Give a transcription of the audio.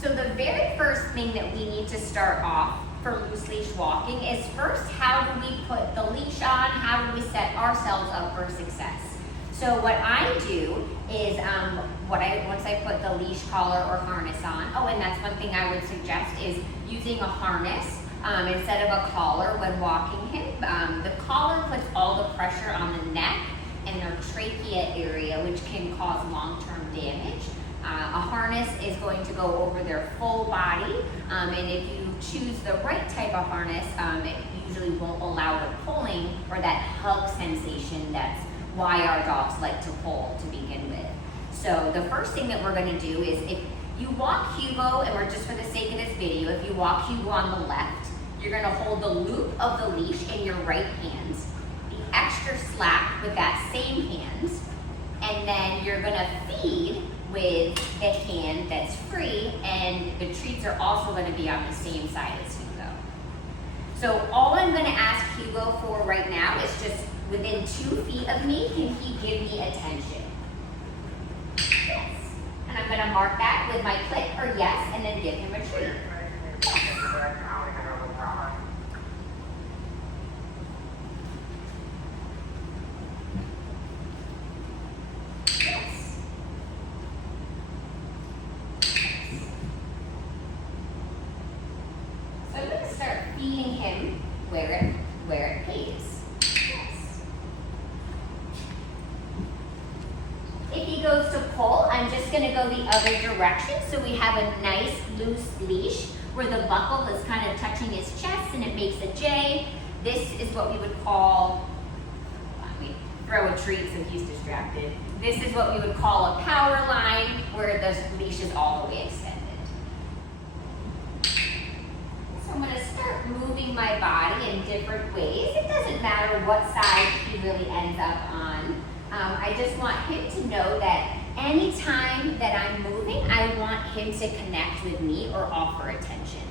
So the very first thing that we need to start off for loose leash walking is first, how do we put the leash on? How do we set ourselves up for success? So what I do is, once I put the leash collar or harness on, oh, and that's one thing I would suggest is using a harness instead of a collar when walking him. The collar puts all the pressure on the neck and their trachea area, which can cause long-term damage. A harness is going to go over their full body, and if you choose the right type of harness, it usually won't allow the pulling or that hug sensation. That's why our dogs like to pull to begin with. So the first thing that we're going to do is, if you walk Hugo, and we're just for the sake of this video, if you walk Hugo on the left, you're going to hold the loop of the leash in your right hand, the extra slap with that same hand, and then you're going to feed with the hand that's free, and the treats are also going to be on the same side as Hugo. So all I'm going to ask Hugo for right now is just within 2 feet of me, can he give me attention? Yes. And I'm going to mark that with my click or yes, and then give him a treat. Yes. So I'm going to start feeding him where it pays. Yes. If he goes to pull, I'm just going to go the other direction, so we have a nice loose leash where the buckle is kind of touching his chest and it makes a J. This is what we would call, let me throw a treat so he's distracted. This is what we would call a power line, where the leash is all the way extended. So I'm going to start moving my body in different ways. It doesn't matter what side he really ends up on. I just want him to know that anytime that I'm moving, I want him to connect with me or offer attention.